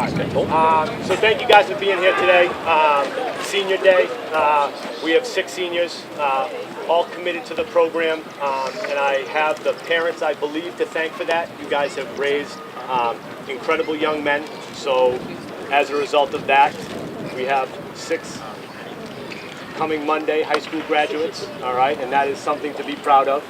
So thank you guys for being here today. Senior day. We have 6 seniors, all committed to the program, and I have the parents, I believe, to thank for that. You guys have raised incredible young men. So as a result of that, we have 6 coming Monday high school graduates. All right, and that is something to be proud of.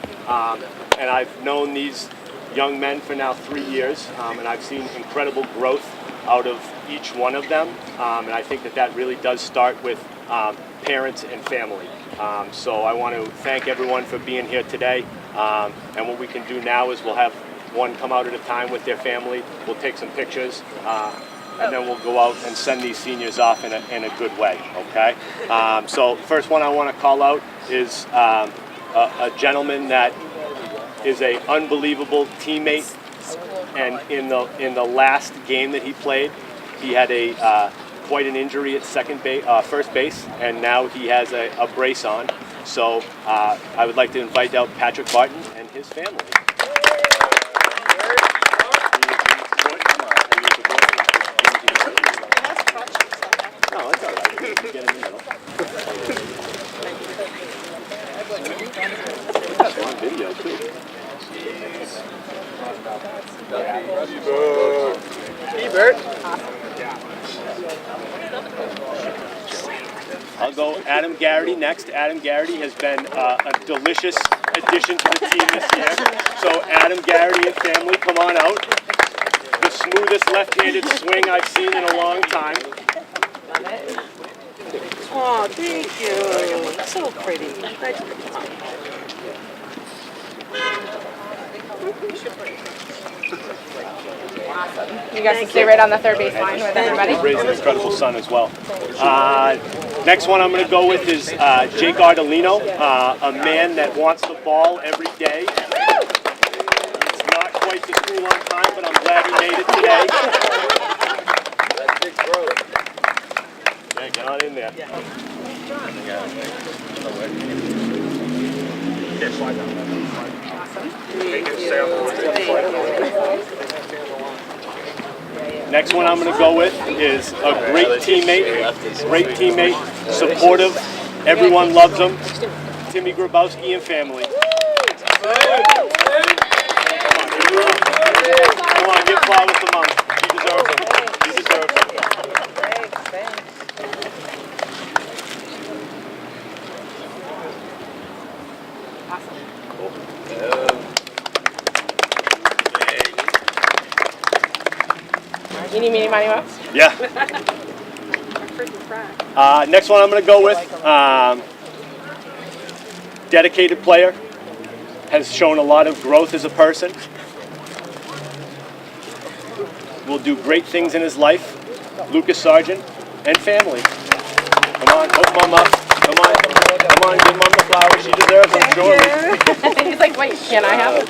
And I've known these young men for now 3 years, and I've seen incredible growth out of each one of them, and I think that that really does start with parents and family. So I want to thank everyone for being here today, and what we can do now is we'll have one come out at a time with their family. We'll take some pictures, and then we'll go out and send these seniors off in a good way, okay? So first one I want to call out is a gentleman that is an unbelievable teammate, and in the last game that he played, he had quite an injury at first base, and now he has a brace on. So I would like to invite out Patrick Barton and his family. No, it's all right. You get in the middle. That's on video too. Ebert. I'll go Adam Garrity next. Adam Garrity has been a delicious addition to the team this year. So Adam Garrity and family, come on out. The smoothest left-handed swing I've seen in a long time. Oh, thank you. So pretty. Awesome. You guys can stay right on the third base line with everybody. Raised an incredible son as well. Next one I'm going to go with is Jake Ardolino, a man that wants the ball every day. He's not quite to school on time, but I'm glad he made it today. Yeah, get on in there. Next one I'm going to go with is a great teammate, supportive, everyone loves him, Timmy Grabowski and family. Come on, give flowers to Mom. She deserves it. She deserves it. You need me, money, Mo? Yeah. Next one I'm going to go with, dedicated player, has shown a lot of growth as a person, will do great things in his life, Lucas Sargent, and family. Come on, hook Mom up. Come on, give Mom the flowers. She deserves them, surely. He's like, wait, can I have it?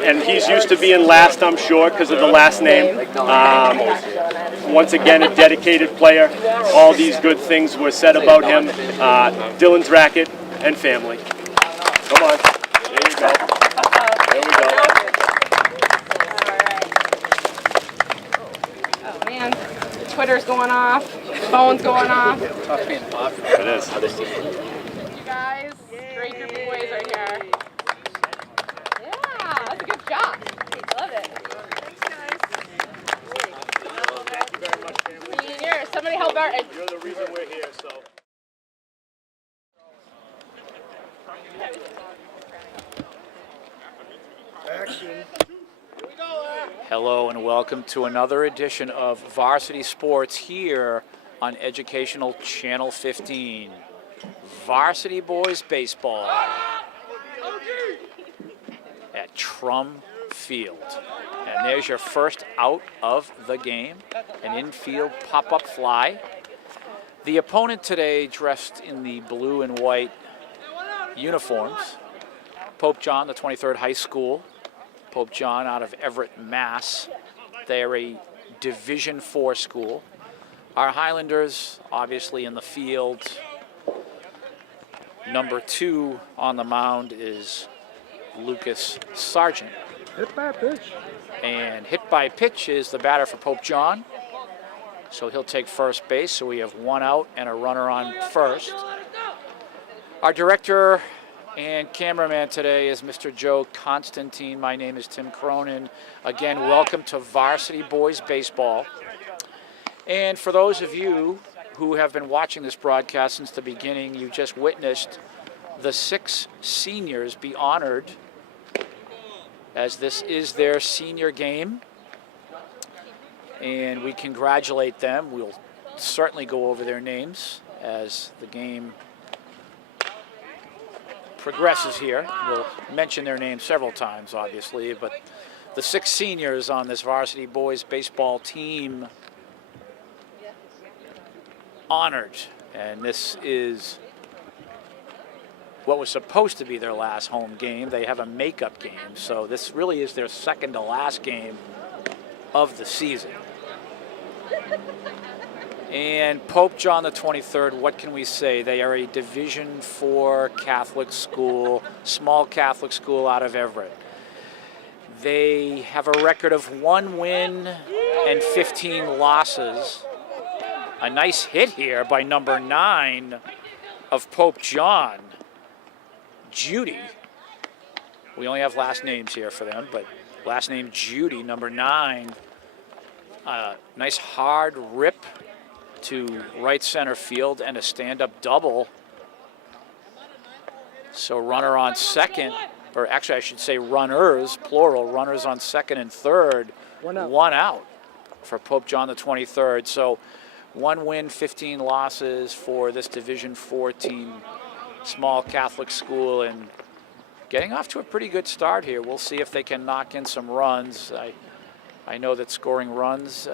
And he's used to being last, I'm sure, because of the last name. Once again, a dedicated player. All these good things were said about him. Dylan's racket and family. Come on. There you go. There we go. Oh, man. Twitter's going off. Phone's going off. It is. You guys, great group of boys right here. That's a good job. Love it. Thanks, guys. Thank you very much, family. Here, somebody help Barton. You're the reason we're here, so. Action. Hello and welcome to another edition of Varsity Sports here on Educational Channel 15. Varsity Boys Baseball at Trum Field. And there's your first out of the game, an infield pop-up fly. The opponent today dressed in the blue and white uniforms, Pope John, the 23rd High School. Pope John out of Everett, Mass. They're a Division IV school. Our Highlanders, obviously in the field. Number 2 on the mound is Lucas Sargent. Hit by pitch. And hit by pitch is the batter for Pope John. So he'll take first base. So we have one out and a runner on first. Our director and cameraman today is Mr. Joe Constantine. My name is Tim Cronin. Again, welcome to Varsity Boys Baseball. And for those of you who have been watching this broadcast since the beginning, you just witnessed the 6 seniors be honored as this is their senior game. And we congratulate them. We'll certainly go over their names as the game progresses here. We'll mention their names several times, obviously, but the 6 seniors on this Varsity Boys Baseball team honored. And this is what was supposed to be their last home game. They have a makeup game, so this really is their second to last game of the season. And Pope John the 23rd, what can we say? They are a Division IV Catholic school, small Catholic school out of Everett. They have a record of 1 win and 15 losses. A nice hit here by number 9 of Pope John, Judy. We only have last names here for them, but last name Judy, number 9. Nice hard rip to right center field and a stand-up double. So runner on second, or actually I should say runners, plural, runners on second and third. One out for Pope John the 23rd. So 1 win, 15 losses for this Division IV team, small Catholic school, and getting off to a pretty good start here. We'll see if they can knock in some runs. I know that scoring runs,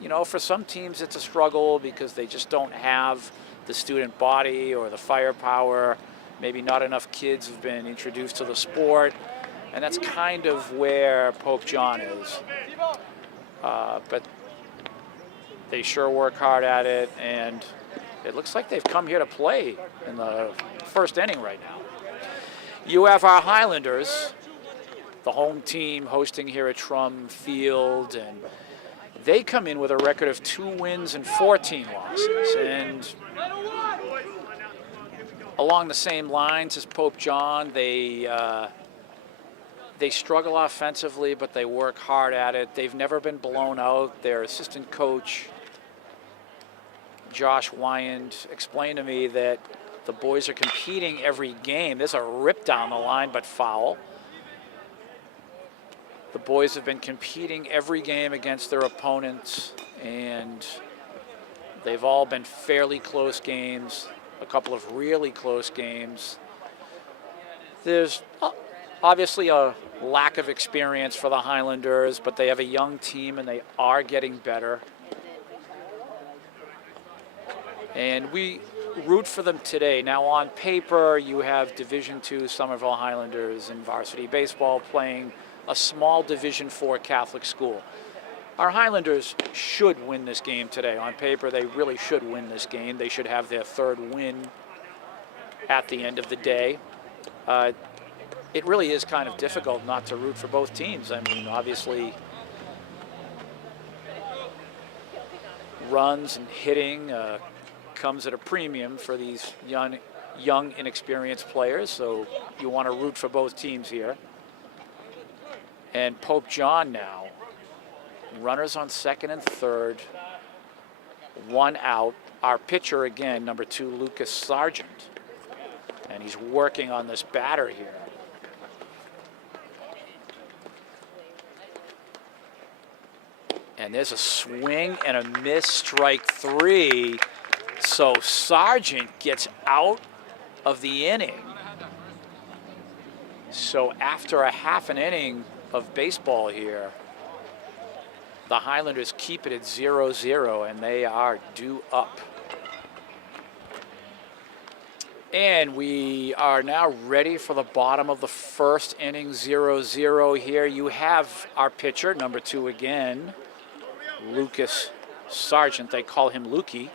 you know, for some teams it's a struggle because they just don't have the student body or the firepower. Maybe not enough kids have been introduced to the sport, and that's kind of where Pope John is. But they sure work hard at it, and it looks like they've come here to play in the first inning right now. You have our Highlanders, the home team hosting here at Trum Field, and they come in with a record of 2 wins and 14 losses. And along the same lines as Pope John, they struggle offensively, but they work hard at it. They've never been blown out. Their assistant coach, Josh Wyand, explained to me that the boys are competing every game. There's a rip down the line, but foul. The boys have been competing every game against their opponents, and they've all been fairly close games, a couple of really close games. There's obviously a lack of experience for the Highlanders, but they have a young team and they are getting better. And we root for them today. Now on paper, you have Division II Somerville Highlanders in varsity baseball playing a small Division IV Catholic school. Our Highlanders should win this game today. On paper, they really should win this game. They should have their 3rd win at the end of the day. It really is kind of difficult not to root for both teams. I mean, obviously, runs and hitting comes at a premium for these young, inexperienced players, so you want to root for both teams here. And Pope John now, runners on second and third, 1 out. Our pitcher again, number 2, Lucas Sargent, and he's working on this batter here. And there's a swing and a miss, strike 3. So Sargent gets out of the inning. So after a half an inning of baseball here, the Highlanders keep it at 0-0, and they are due up. And we are now ready for the bottom of the first inning, 0-0 here. You have our pitcher, number 2 again, Lucas Sargent. They call him Lukey.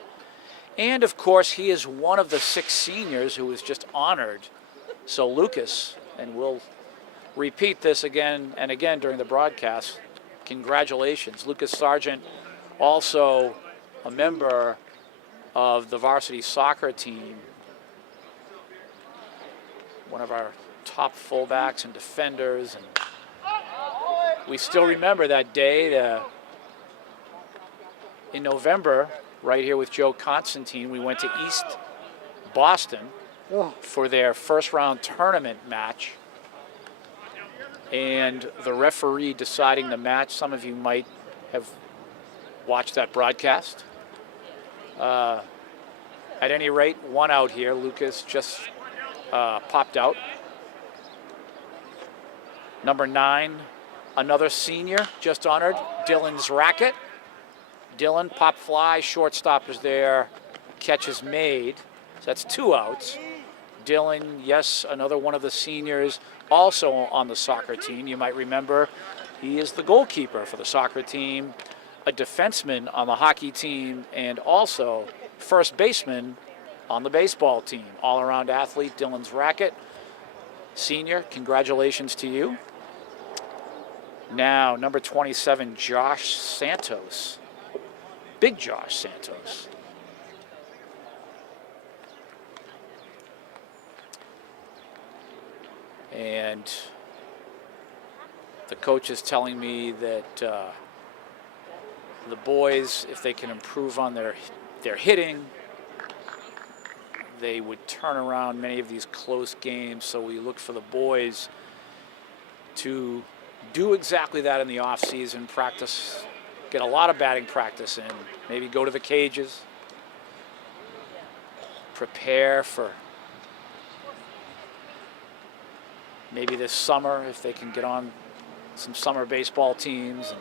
And, of course, he is one of the 6 seniors who was just honored. So Lucas, and we'll repeat this again and again during the broadcast. Congratulations. Lucas Sargent, also a member of the varsity soccer team, one of our top fullbacks and defenders. And we still remember that day in November, right here with Joe Constantine. We went to East Boston for their first round tournament match, and the referee deciding the match. Some of you might have watched that broadcast. At any rate, one out here. Lucas just popped out. Number 9, another senior, just honored, Dylan's racket. Dylan, pop fly, shortstop is there, catch is made. So that's 2 outs. Dylan, yes, another one of the seniors, also on the soccer team. You might remember he is the goalkeeper for the soccer team, a defenseman on the hockey team, and also first baseman on the baseball team. All-around athlete, Dylan's racket. Senior, congratulations to you. Now, number 27, Josh Santos. Big Josh Santos. And the coach is telling me that the boys, if they can improve on their hitting, they would turn around many of these close games. So we look for the boys to do exactly that in the off season, practice, get a lot of batting practice in, maybe go to the cages, prepare for maybe this summer if they can get on some summer baseball teams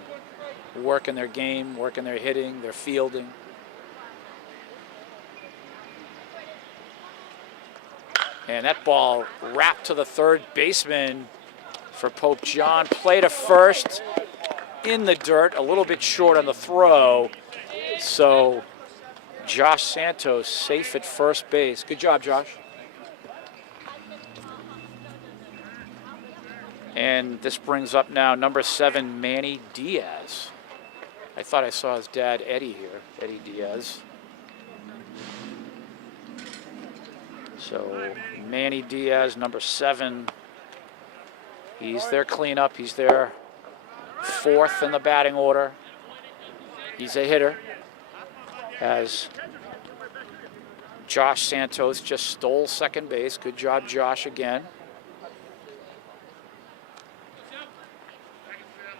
and work in their game, work in their hitting, their fielding. And that ball wrapped to the third baseman for Pope John. Play to first in the dirt, a little bit short on the throw. So Josh Santos safe at first base. Good job, Josh. And this brings up now number 7, Manny Diaz. I thought I saw his dad, Eddie, here, Eddie Diaz. So Manny Diaz, number 7. He's their cleanup. He's their 4th in the batting order. He's a hitter. As Josh Santos just stole second base. Good job, Josh, again.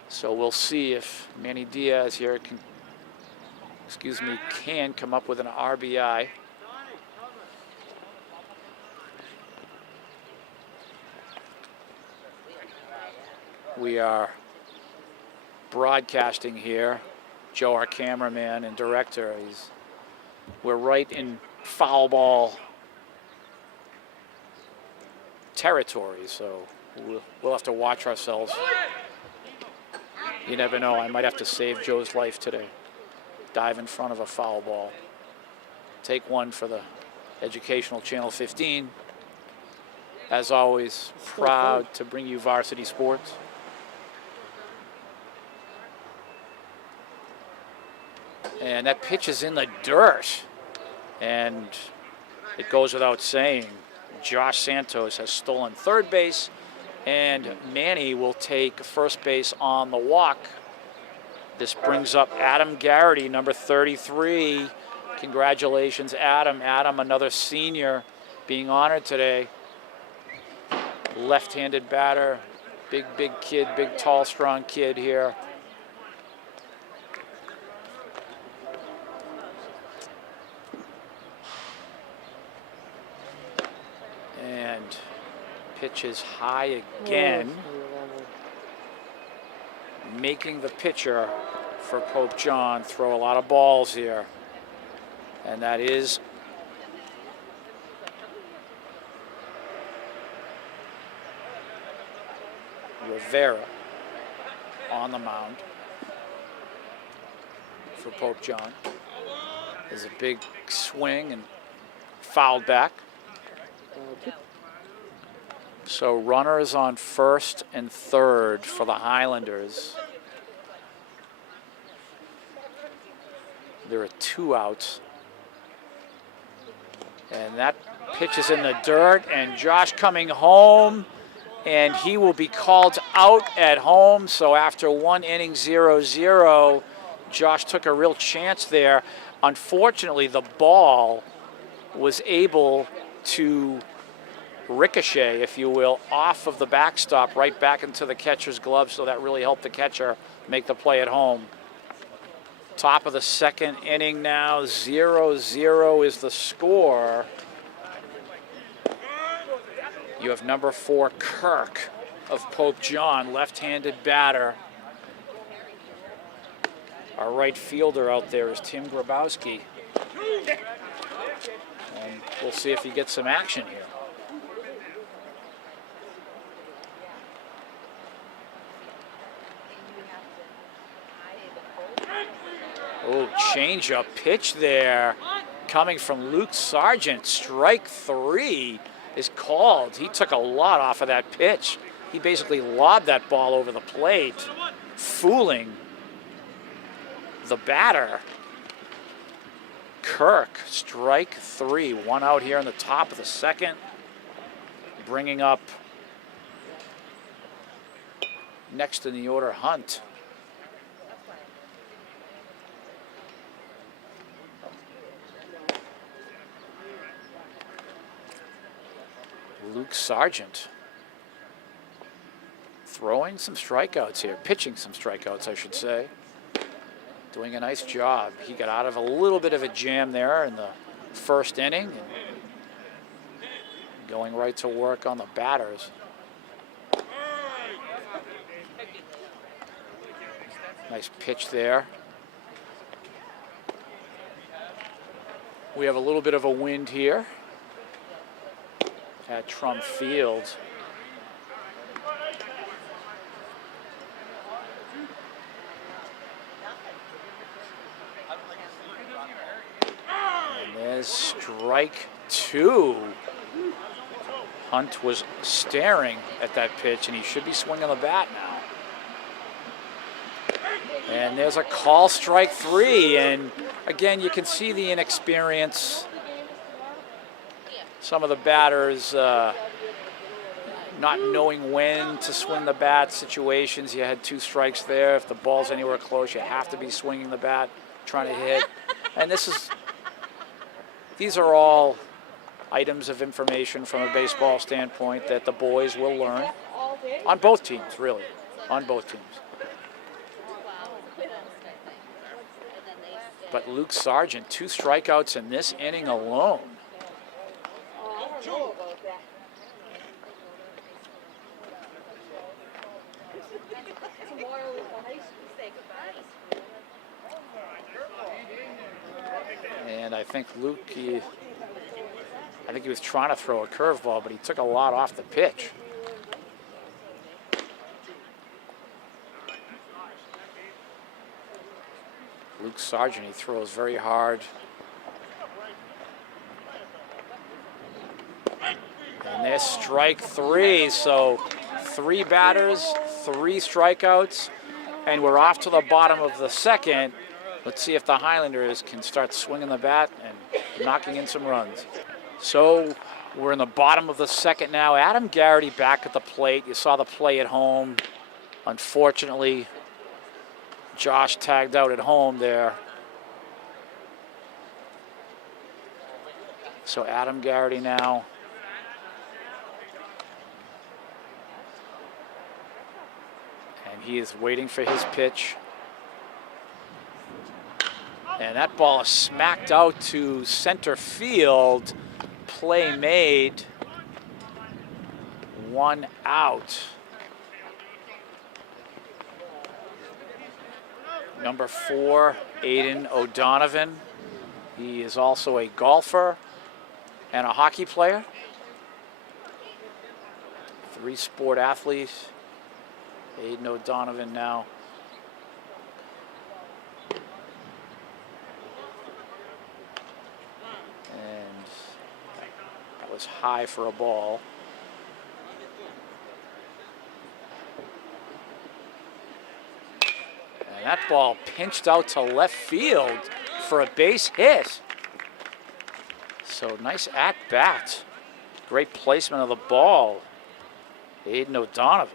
So we'll see if Manny Diaz here can come up with an RBI. We are broadcasting here. Joe, our cameraman and director, we're right in foul ball territory, so we'll have to watch ourselves. You never know, I might have to save Joe's life today. Dive in front of a foul ball. Take one for the educational Channel 15. As always, proud to bring you varsity sports. And that pitch is in the dirt. And it goes without saying, Josh Santos has stolen third base, and Manny will take first base on the walk. This brings up Adam Garrity, number 33. Congratulations, Adam. Adam, another senior, being honored today. Left-handed batter, big kid, big, tall, strong kid here. And pitch is high again, making the pitcher for Pope John throw a lot of balls here. And that is Rivera on the mound for Pope John. There's a big swing and fouled back. So runners on first and third for the Highlanders. There are 2 outs. And that pitch is in the dirt, and Josh coming home, and he will be called out at home. So after 1 inning, 0-0, Josh took a real chance there. Unfortunately, the ball was able to ricochet, if you will, off of the backstop right back into the catcher's glove, so that really helped the catcher make the play at home. Top of the second inning now, 0-0 is the score. You have number 4, Kirk of Pope John, left-handed batter. Our right fielder out there is Tim Grabowski. And we'll see if he gets some action here. Oh, change-up pitch there coming from Luke Sargent. Strike 3 is called. He took a lot off of that pitch. He basically lobbed that ball over the plate, fooling the batter. Kirk, strike 3. 1 out here in the top of the second. Bringing up next in the order, Hunt. Luke Sargent throwing some strikeouts here, pitching some strikeouts, I should say. Doing a nice job. He got out of a little bit of a jam there in the first inning, and going right to work on the batters. Nice pitch there. We have a little bit of a wind here at Trump Field. And there's strike 2. Hunt was staring at that pitch, and he should be swinging the bat now. And there's a call, strike 3, and again, you can see the inexperience. Some of the batters not knowing when to swing the bat situations. You had 2 strikes there. If the ball's anywhere close, you have to be swinging the bat, trying to hit. And these are all items of information from a baseball standpoint that the boys will learn on both teams, really, on both teams. But Luke Sargent, 2 strikeouts in this inning alone. And I think Luke, I think he was trying to throw a curveball, but he took a lot off the pitch. Luke Sargent, he throws very hard. And there's strike 3, so 3 batters, 3 strikeouts, and we're off to the bottom of the second. Let's see if the Highlanders can start swinging the bat and knocking in some runs. So we're in the bottom of the second now. Adam Garrity back at the plate. You saw the play at home. Unfortunately, Josh tagged out at home there. So Adam Garrity now. And he is waiting for his pitch. And that ball is smacked out to center field. Play made. 1 out. Number 4, Aiden O'Donovan. He is also a golfer and a hockey player. 3-sport athlete. Aiden O'Donovan now. And that was high for a ball. That ball pinched out to left field for a base hit. So nice at bat. Great placement of the ball. Aiden O'Donovan.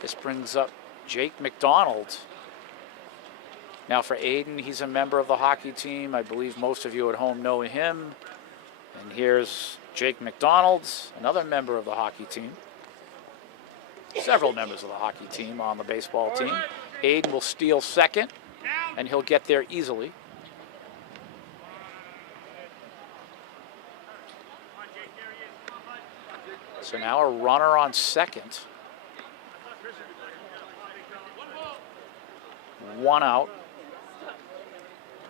This brings up Jake McDonald. Now for Aiden, he's a member of the hockey team. I believe most of you at home know him. And here's Jake McDonald, another member of the hockey team. Several members of the hockey team on the baseball team. Aiden will steal second, and he'll get there easily. So now a runner on second. One out.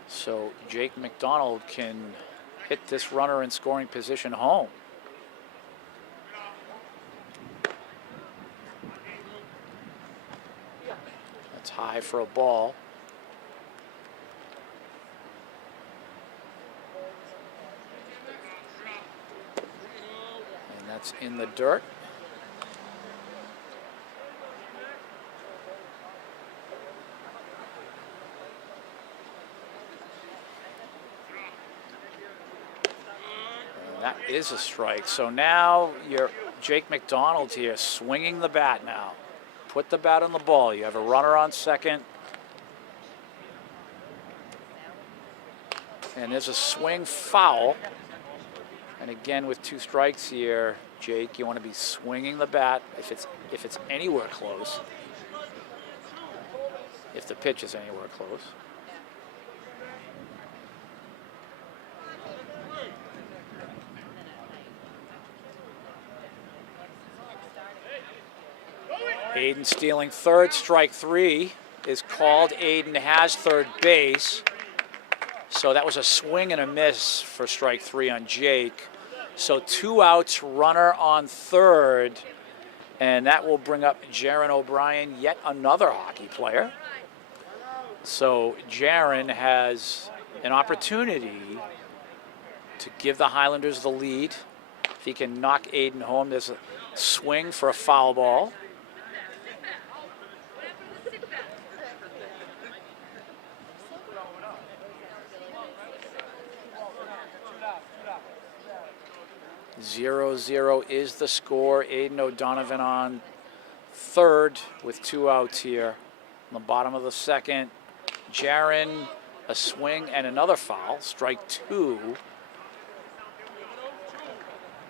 So Jake McDonald can hit this runner in scoring position home. That's high for a ball. And that's in the dirt. That is a strike. So now you're Jake McDonald here swinging the bat now. Put the bat on the ball. You have a runner on second. And there's a swing foul. And again, with 2 strikes here, Jake, you want to be swinging the bat if it's anywhere close. If the pitch is anywhere close. Aiden stealing third, strike 3 is called. Aiden has third base. So that was a swing and a miss for strike 3 on Jake. So 2 outs, runner on third. And that will bring up Jaron O'Brien, yet another hockey player. So Jaron has an opportunity to give the Highlanders the lead. If he can knock Aiden home, there's a swing for a foul ball. Zero is the score. Aiden O'Donovan on third with 2 outs here. On the bottom of the second, Jaron, a swing and another foul, strike 2.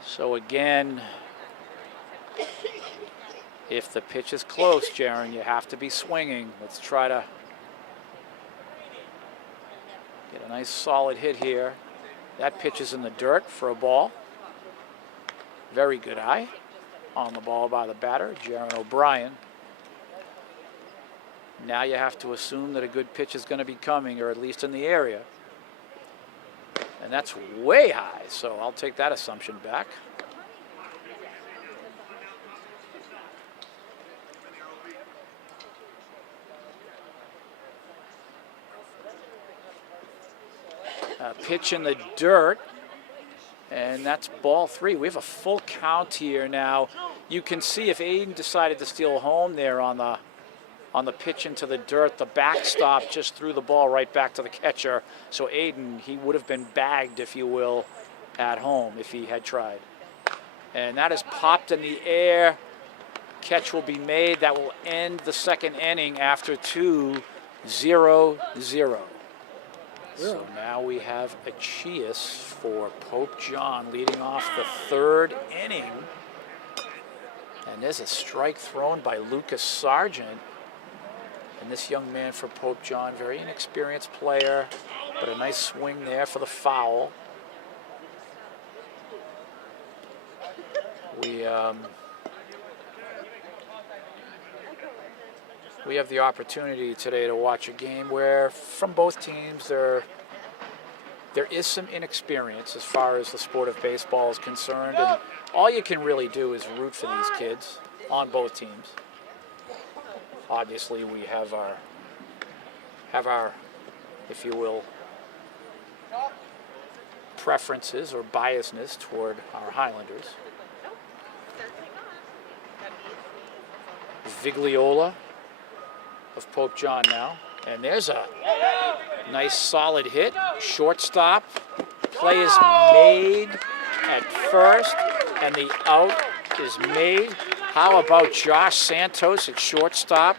So again, if the pitch is close, Jaron, you have to be swinging. Let's try to get a nice solid hit here. That pitch is in the dirt for a ball. Very good eye on the ball by the batter, Jaron O'Brien. Now you have to assume that a good pitch is going to be coming, or at least in the area. And that's way high, so I'll take that assumption back. Pitch in the dirt. And that's ball 3. We have a full count here now. You can see if Aiden decided to steal home there on the pitch into the dirt, the backstop just threw the ball right back to the catcher. So Aiden, he would have been bagged, if you will, at home if he had tried. And that is popped in the air. Catch will be made. That will end the second inning after 2-0-0. So now we have Achias for Pope John leading off the third inning. And there's a strike thrown by Lucas Sargent. And this young man for Pope John, very inexperienced player, but a nice swing there for the foul. We have the opportunity today to watch a game where, from both teams, there is some inexperience as far as the sport of baseball is concerned, and all you can really do is root for these kids on both teams. Obviously, we have our, if you will, preferences or biasness toward our Highlanders. Vigliola of Pope John now. And there's a nice solid hit. Shortstop. Play is made at first, and the out is made. How about Josh Santos at shortstop?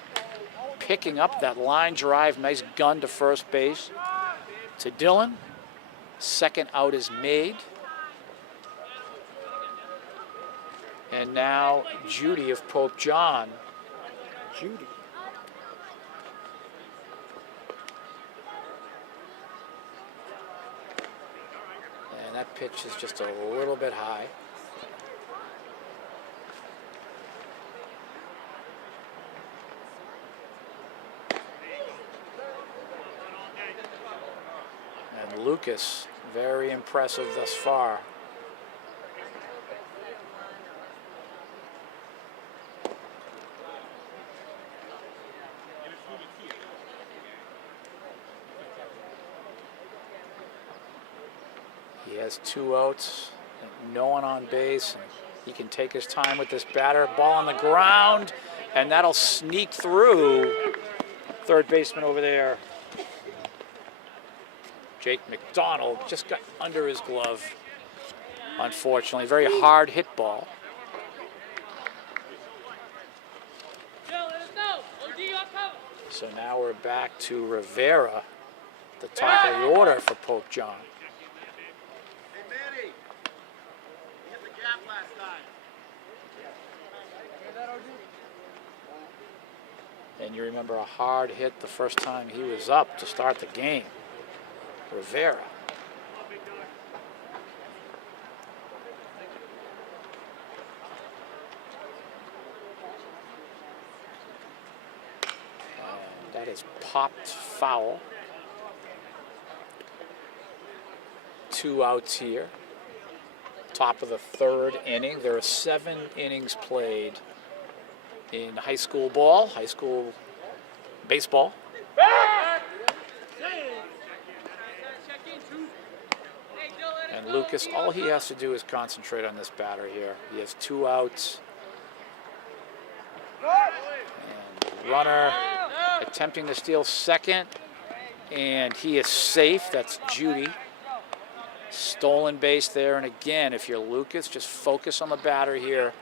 Picking up that line drive. Nice gun to first base. To Dylan. Second out is made. And now Judy of Pope John. Judy. And that pitch is just a little bit high. And Lucas, very impressive thus far. He has 2 outs, no one on base. And he can take his time with this batter. Ball on the ground, and that'll sneak through. Third baseman over there, Jake McDonald, just got under his glove, unfortunately. Very hard hit ball. So now we're back to Rivera, the top of the order for Pope John. And you remember a hard hit the first time he was up to start the game. Rivera. And that is popped foul. 2 outs here. Top of the 3rd inning. There are 7 innings played in high school ball, high school baseball. And Lucas, all he has to do is concentrate on this batter here. He has 2 outs. And runner attempting to steal second. And he is safe. That's Judy. Stolen base there. And again, if you're Lucas, just focus on the batter here.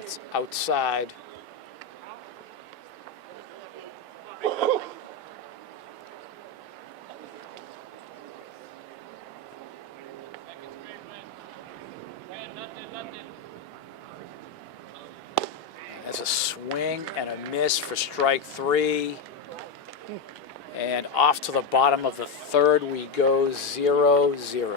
It's outside. There's a swing and a miss for strike 3. And off to the bottom of the 3rd we go, 0-0.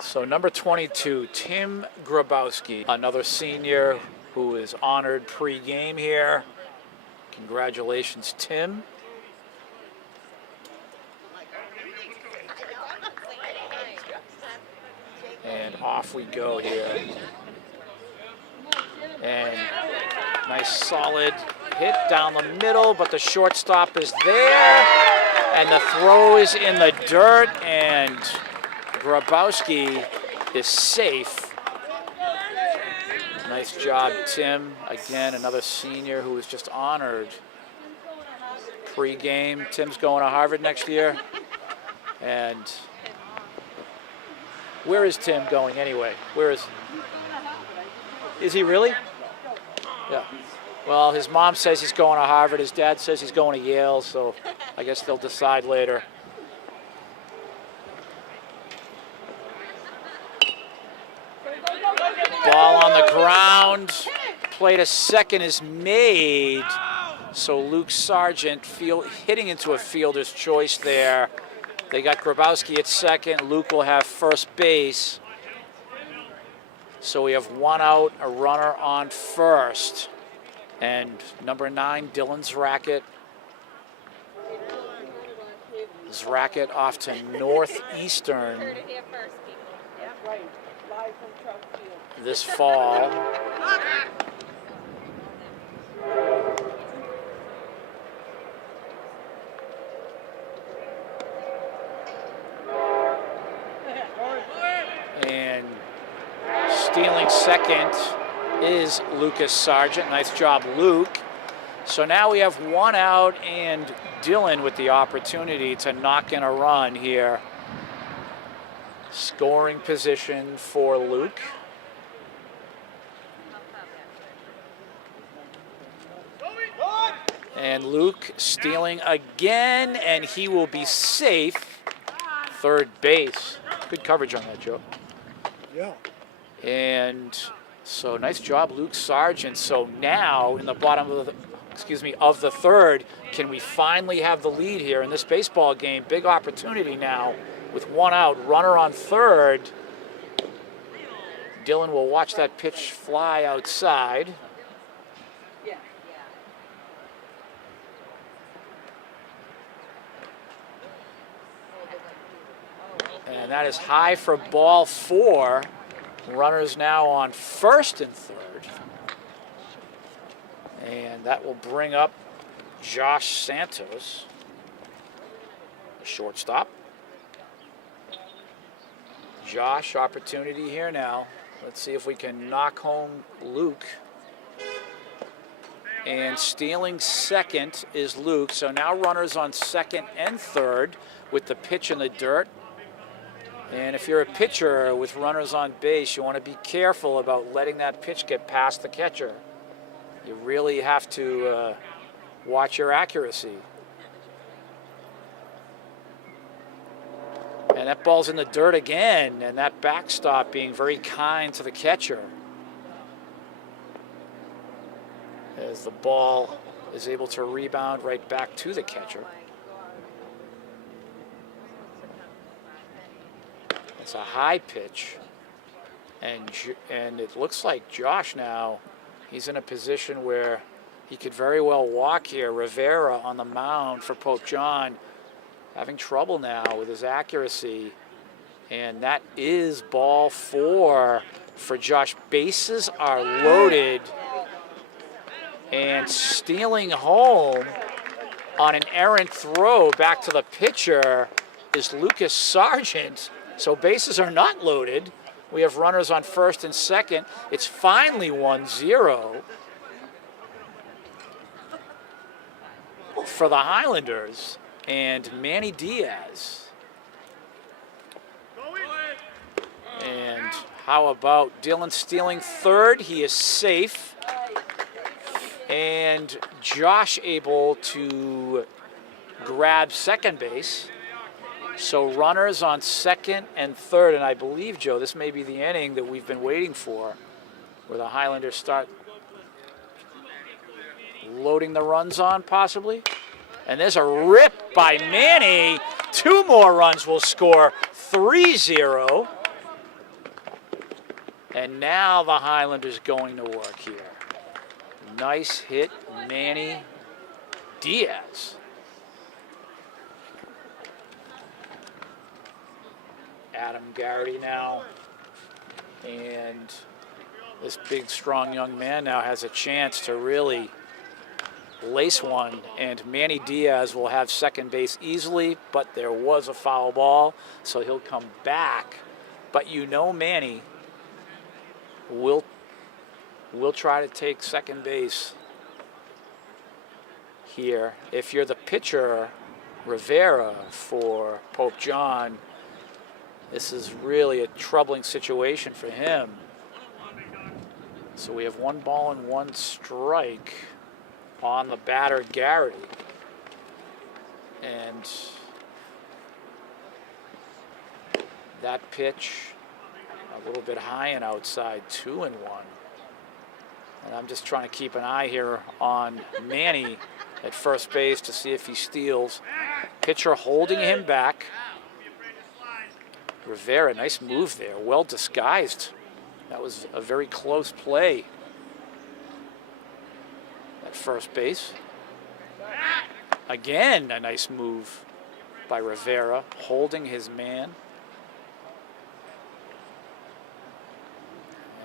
So number 22, Tim Grabowski, another senior who is honored pre-game here. Congratulations, Tim. And off we go here. And nice solid hit down the middle, but the shortstop is there. And the throw is in the dirt, and Grabowski is safe. Nice job, Tim. Again, another senior who was just honored pre-game. Tim's going to Harvard next year. And where is Tim going anyway? Where is he really? Yeah. Well, his mom says he's going to Harvard. His dad says he's going to Yale, so I guess they'll decide later. Ball on the ground. Play to second is made. So Luke Sargent hitting into a fielder's choice there. They got Grabowski at second. Luke will have first base. So we have 1 out, a runner on first. And number 9, Dylan Zracket. Zracket off to Northeastern this fall. stealing second is Lucas Sargent. Nice job, Luke. So now we have one out and Dylan with the opportunity to knock in a run here. Scoring position for Luke. And Luke stealing again, and he will be safe. Third base. Good coverage on that, Joe. Yeah. And so nice job, Luke Sargent. So now in the bottom of the third, can we finally have the lead here in this baseball game? Big opportunity now with one out, runner on third. Dylan will watch that pitch fly outside. And that is high for ball 4. Runners now on first and third. And that will bring up Josh Santos, the shortstop. Josh, opportunity here now. Let's see if we can knock home Luke. And stealing second is Luke. So now runners on second and third with the pitch in the dirt. And if you're a pitcher with runners on base, you want to be careful about letting that pitch get past the catcher. You really have to watch your accuracy. And that ball's in the dirt again, and that backstop being very kind to the catcher. As the ball is able to rebound right back to the catcher. It's a high pitch, and it looks like Josh now, he's in a position where he could very well walk here. Rivera on the mound for Pope John, having trouble now with his accuracy, and that is ball 4 for Josh. Bases are loaded, and stealing home on an errant throw back to the pitcher is Lucas Sargent. So bases are not loaded. We have runners on first and second. It's finally 1-0 for the Highlanders and Manny Diaz. And how about Dylan stealing third? He is safe. And Josh able to grab second base. So runners on second and third, and I believe, Joe, this may be the inning that we've been waiting for, where the Highlanders start loading the runs on, possibly. And there's a rip by Manny. 2 more runs will score, 3-0. And now the Highlanders going to work here. Nice hit, Manny Diaz. Adam Garrity now, and this big, strong young man now has a chance to really lace one, and Manny Diaz will have second base easily, but there was a foul ball, so he'll come back. But you know Manny will try to take second base here. If you're the pitcher, Rivera for Pope John, this is really a troubling situation for him. So we have 1 ball and 1 strike on the batter, Garrity. And that pitch a little bit high and outside, 2-1. And I'm just trying to keep an eye here on Manny at first base to see if he steals. Pitcher holding him back. Rivera, nice move there, well disguised. That was a very close play at first base. Again, a nice move by Rivera, holding his man.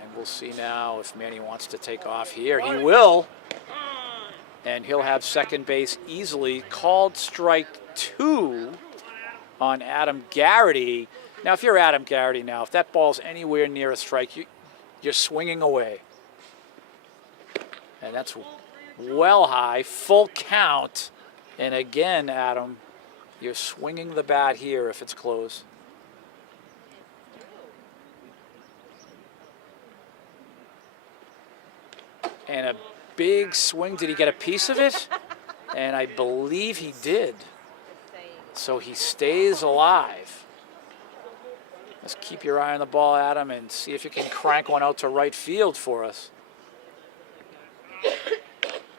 And we'll see now if Manny wants to take off here. He will. And he'll have second base easily. Called strike 2 on Adam Garrity. Now, if you're Adam Garrity now, if that ball's anywhere near a strike, you're swinging away. And that's well high, full count. And again, Adam, you're swinging the bat here if it's close. And a big swing. Did he get a piece of it? And I believe he did. So he stays alive. Let's keep your eye on the ball, Adam, and see if you can crank one out to right field for us.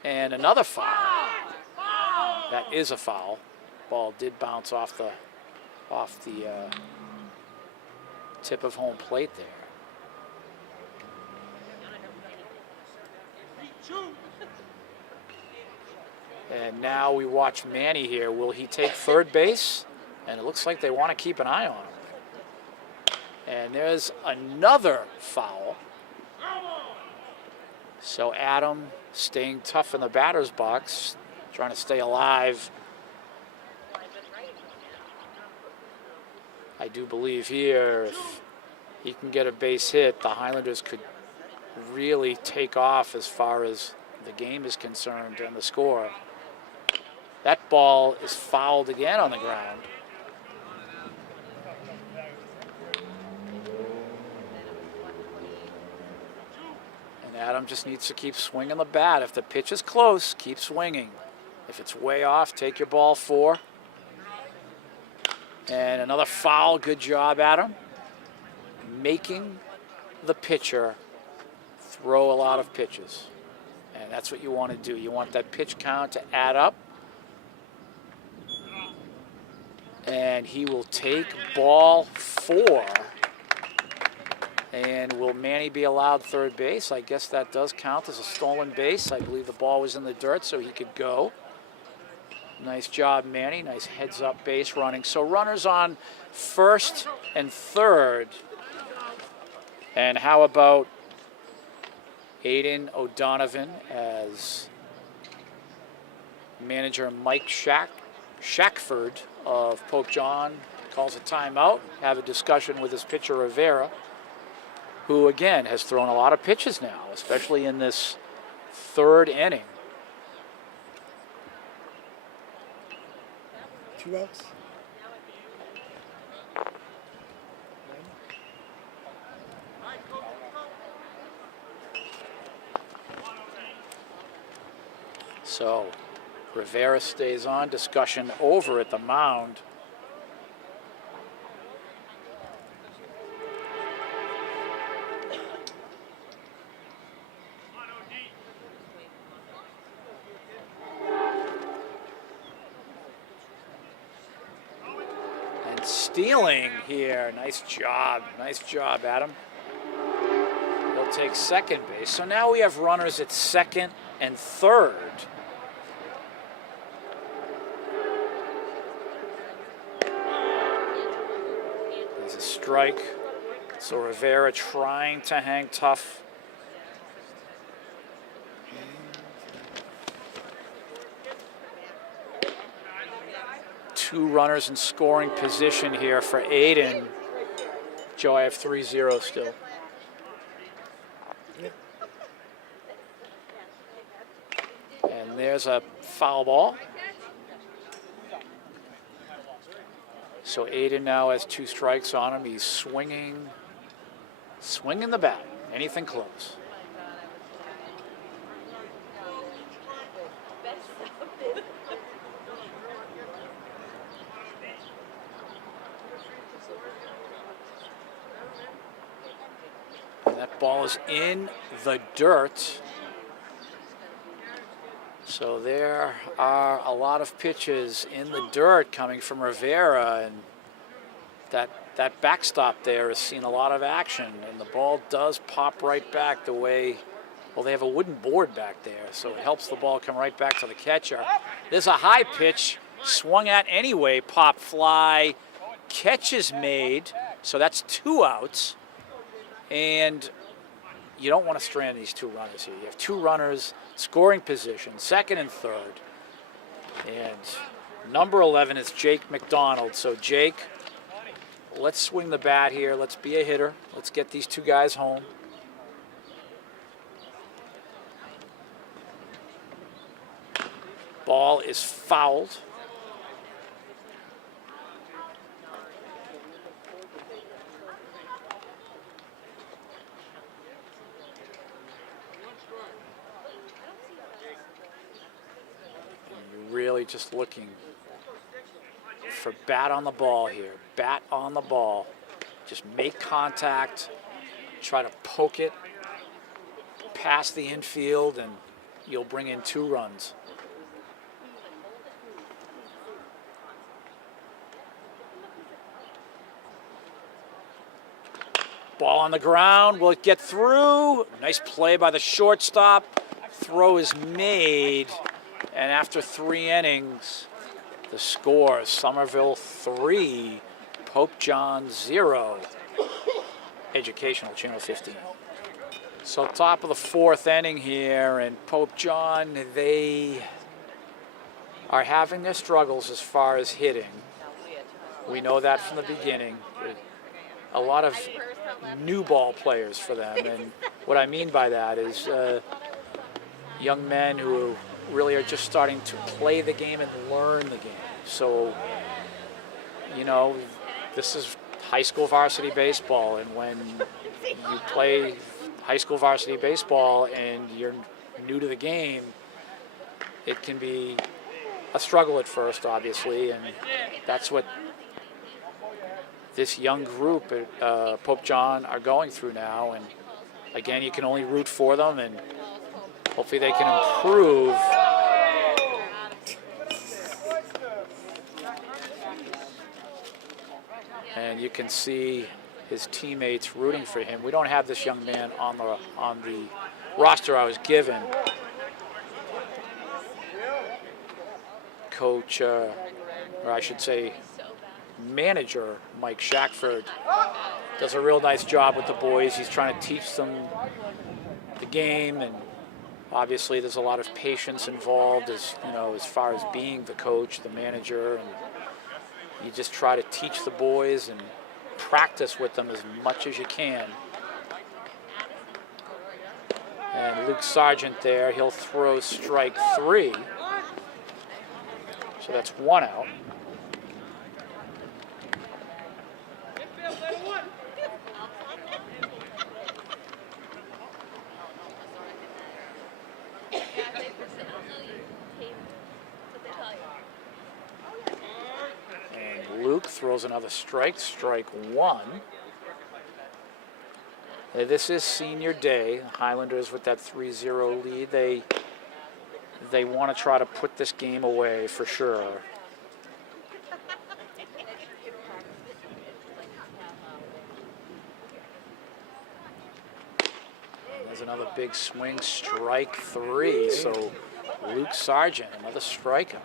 And another foul. That is a foul. Ball did bounce off the tip of home plate there. And now we watch Manny here. Will he take third base? And it looks like they want to keep an eye on him. And there's another foul. So Adam staying tough in the batter's box, trying to stay alive. I do believe here if he can get a base hit, the Highlanders could really take off as far as the game is concerned and the score. That ball is fouled again on the ground. And Adam just needs to keep swinging the bat. If the pitch is close, keep swinging. If it's way off, take your ball 4. And another foul. Good job, Adam. Making the pitcher throw a lot of pitches. And that's what you want to do. You want that pitch count to add up. And he will take ball 4. And will Manny be allowed third base? I guess that does count as a stolen base. I believe the ball was in the dirt, so he could go. Nice job, Manny. Nice heads-up base running. So runners on first and third. And how about Aiden O'Donovan as manager Mike Shackford of Pope John calls a timeout, have a discussion with his pitcher Rivera, who again has thrown a lot of pitches now, especially in this third inning. 2 outs. So Rivera stays on, discussion over at the mound. And stealing here, nice job, Adam. He'll take second base. So now we have runners at second and third. Strike. So Rivera trying to hang tough. Two runners in scoring position here for Aiden. Joe, I have 3-0 still. And there's a foul ball. So Aiden now has 2 strikes on him. He's swinging the bat. Anything close. And that ball is in the dirt. So there are a lot of pitches in the dirt coming from Rivera, and that backstop there has seen a lot of action, and the ball does pop right back the way, well, they have a wooden board back there, so it helps the ball come right back to the catcher. There's a high pitch, swung at anyway, pop fly, catch is made, so that's 2 outs, and you don't want to strand these 2 runners here. You have 2 runners, scoring position, second and third. And number 11 is Jake McDonald. So Jake, let's swing the bat here. Let's be a hitter. Let's get these 2 guys home. Ball is fouled. And you're really just looking for bat on the ball here. Bat on the ball. Just make contact, try to poke it past the infield, and you'll bring in 2 runs. Ball on the ground. Will it get through? Nice play by the shortstop. Throw is made. And after 3 innings, the score, Somerville 3, Pope John 0. Educational Channel 15. So top of the 4th inning here, and Pope John, they are having their struggles as far as hitting. We know that from the beginning. A lot of new ball players for them, and what I mean by that is young men who really are just starting to play the game and learn the game. So, you know, this is high school varsity baseball, and when you play high school varsity baseball and you're new to the game, it can be a struggle at first, obviously, and that's what this young group at Pope John are going through now. And again, you can only root for them, and hopefully they can improve. And you can see his teammates rooting for him. We don't have this young man on the roster I was given. Coach, or I should say manager, Mike Shackford, does a real nice job with the boys. He's trying to teach them the game, and obviously there's a lot of patience involved as far as being the coach, the manager, and you just try to teach the boys and practice with them as much as you can. And Luke Sargent there, he'll throw strike 3. So that's 1 out. And Luke throws another strike 1. This is senior day. Highlanders with that 3-0 lead. They want to try to put this game away for sure. There's another big swing, strike 3. So Luke Sargent, another strikeout.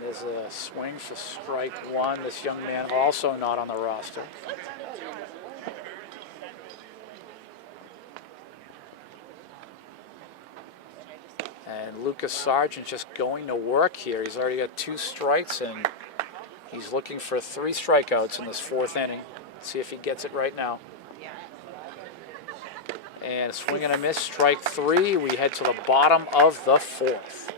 There's a swing for strike 1. This young man also not on the roster. And Lucas Sargent just going to work here. He's already got 2 strikes, and he's looking for 3 strikeouts in this 4th inning. Let's see if he gets it right now. And swing and a miss, strike 3. We head to the bottom of the 4th.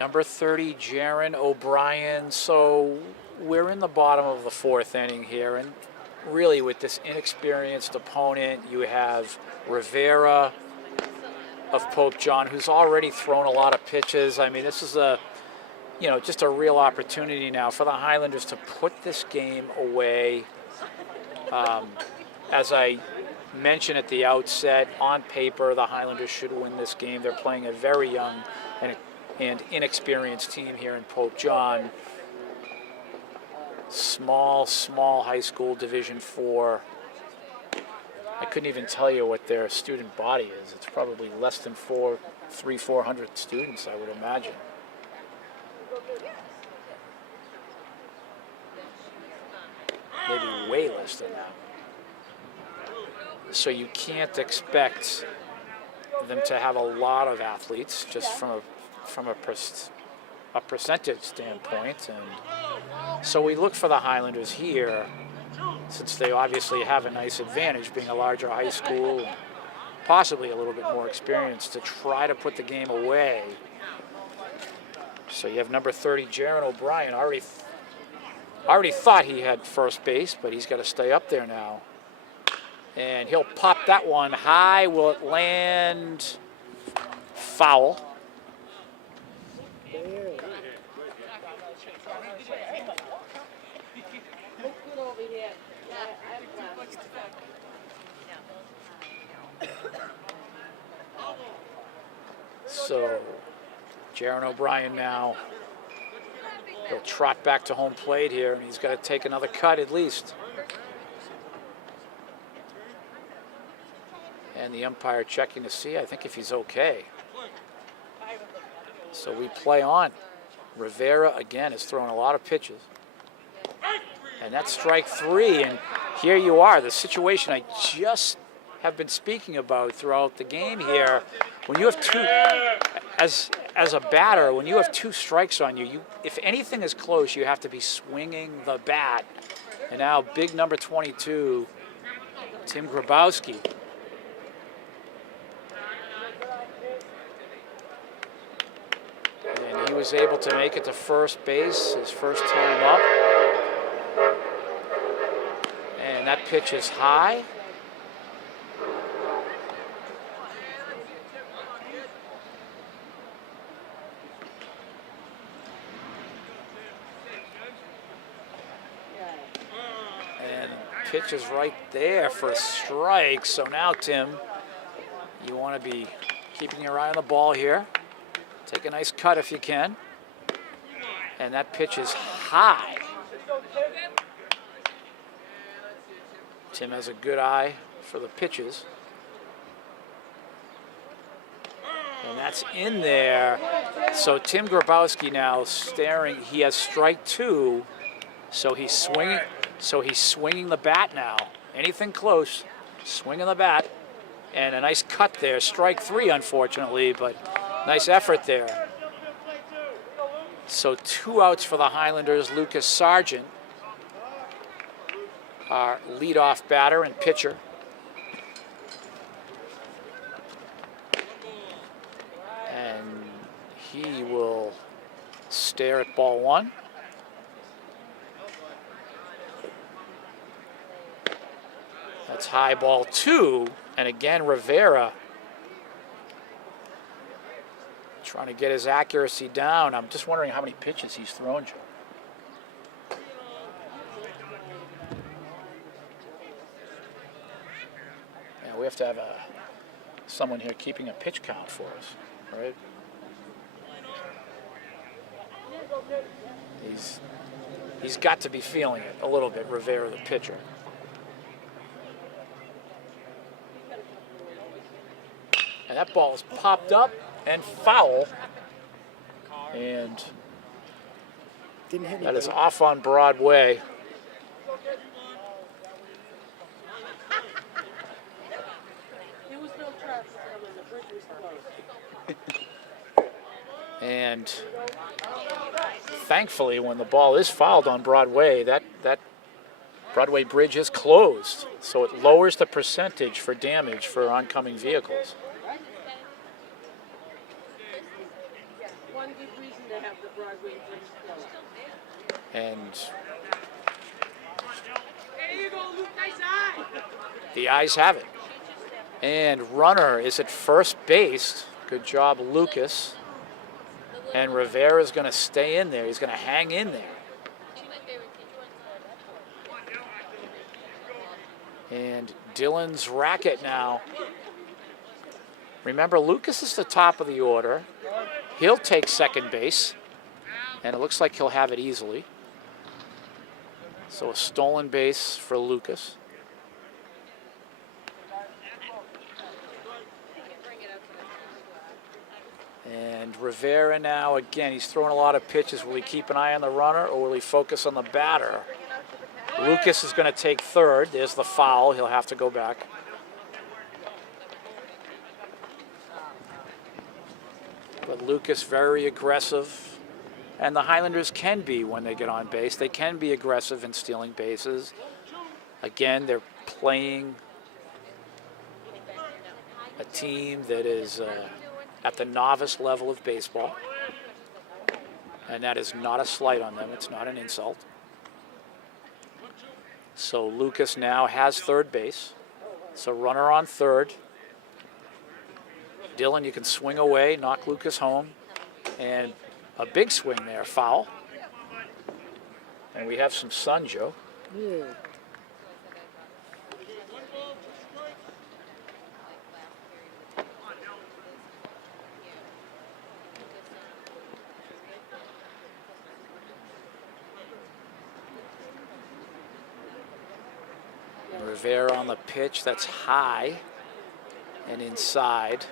Number 30, Jaron O'Brien. So we're in the bottom of the 4th inning here, and really with this inexperienced opponent, you have Rivera of Pope John, who's already thrown a lot of pitches. I mean, this is just a real opportunity now for the Highlanders to put this game away. As I mentioned at the outset, on paper, the Highlanders should win this game. They're playing a very young and inexperienced team here in Pope John. Small high school Division IV. I couldn't even tell you what their student body is. It's probably less than 400 students, I would imagine. Maybe way less than that. So you can't expect them to have a lot of athletes just from a from a percentage standpoint. And so we look for the Highlanders here, since they obviously have a nice advantage, being a larger high school, possibly a little bit more experience, to try to put the game away. So you have number 30, Jaron O'Brien, already thought he had first base, but he's got to stay up there now. And he'll pop that one high. Will it land? Foul. So Jaron O'Brien now, he'll trot back to home plate here, and he's got to take another cut at least. And the umpire checking to see, I think, if he's okay. So we play on. Rivera, again, is throwing a lot of pitches. And that's strike 3, and here you are, the situation I just have been speaking about throughout the game here. When you have two, as a batter, when you have 2 strikes on you, if anything is close, you have to be swinging the bat. And now big number 22, Tim Grabowski. And he was able to make it to first base his first time up. And that pitch is high. And pitch is right there for a strike. So now, Tim, you want to be keeping your eye on the ball here. Take a nice cut if you can. And that pitch is high. Tim has a good eye for the pitches. And that's in there. So Tim Grabowski now staring. He has strike 2. So he's swinging the bat now. Anything close, swinging the bat. And a nice cut there. Strike 3, unfortunately, but nice effort there. So 2 outs for the Highlanders. Lucas Sargent, our leadoff batter and pitcher. And he will stare at ball 1. That's high, ball 2. And again, Rivera trying to get his accuracy down. I'm just wondering how many pitches he's thrown, Joe. Yeah, we have to have someone here keeping a pitch count for us, right? He's got to be feeling it a little bit, Rivera, the pitcher. And that ball is popped up and foul. And that is off on Broadway. And thankfully, when the ball is fouled on Broadway, that Broadway bridge is closed. So it lowers the percentage for damage for oncoming vehicles. One good reason to have the Broadway bridge closed. And the Ayes have it. And runner is at first base. Good job, Lucas. And Rivera's going to stay in there. He's going to hang in there. And Dylan's racket now. Remember, Lucas is the top of the order. He'll take second base. And it looks like he'll have it easily. So a stolen base for Lucas. And Rivera now, again, he's throwing a lot of pitches. Will he keep an eye on the runner or will he focus on the batter? Lucas is going to take third. There's the foul. He'll have to go back. But Lucas very aggressive. And the Highlanders can be when they get on base. They can be aggressive in stealing bases. Again, they're playing a team that is at the novice level of baseball. And that is not a slight on them. It's not an insult. So Lucas now has third base. So runner on third. Dylan, you can swing away, knock Lucas home. And a big swing there, foul. And we have some sun, Joe. Yeah. Rivera on the pitch, that's high and inside.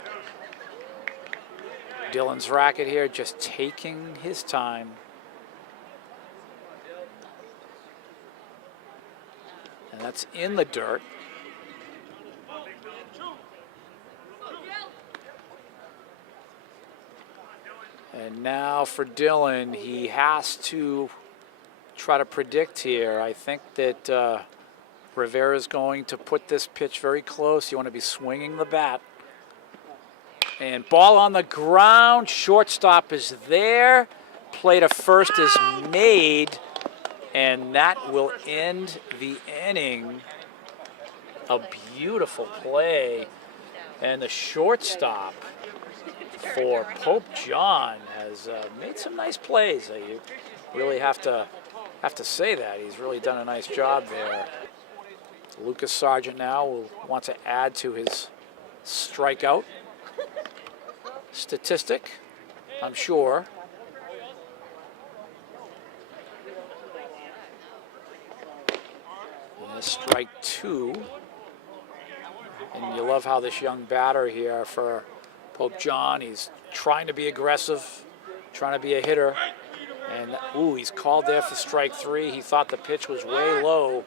Dylan's racket here just taking his time. And that's in the dirt. And now for Dylan, he has to try to predict here. I think that Rivera's going to put this pitch very close. You want to be swinging the bat. And ball on the ground. Shortstop is there. Play to first is made. And that will end the inning. A beautiful play. And the shortstop for Pope John has made some nice plays. You really have to say that. He's really done a nice job there. Lucas Sargent now will want to add to his strikeout statistic, I'm sure. And strike two. And you love how this young batter here for Pope John, he's trying to be aggressive, trying to be a hitter. And, ooh, he's called there for strike three. He thought the pitch was way low.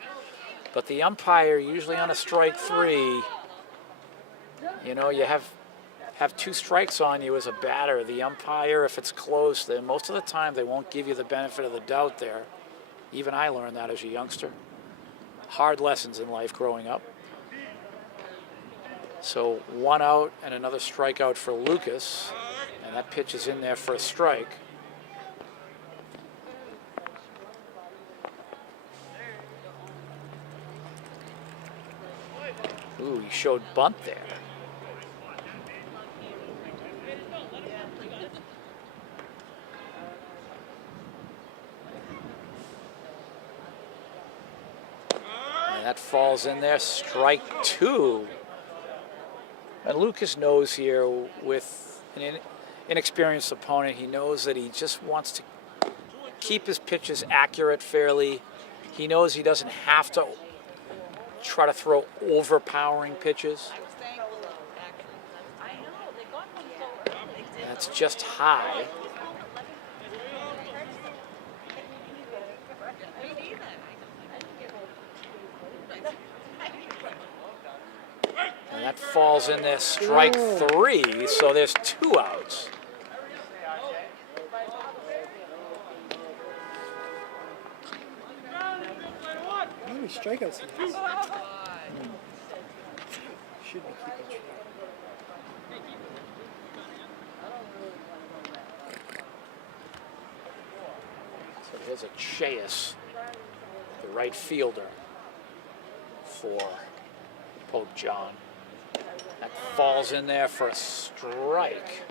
But the umpire, usually on a strike three, you know, you have two strikes on you as a batter. The umpire, if it's close, then most of the time they won't give you the benefit of the doubt there. Even I learned that as a youngster. Hard lessons in life growing up. So one out and another strikeout for Lucas. And that pitch is in there for a strike. Ooh, he showed bunt there. And that falls in there, strike two. And Lucas knows here with an inexperienced opponent, he knows that he just wants to keep his pitches accurate fairly. He knows he doesn't have to try to throw overpowering pitches. That's just high. And that falls in there, strike three, so there's two outs. How many strikeouts? Should be keeping track. So here's a Chase, the right fielder for Pope John. That falls in there for a strike.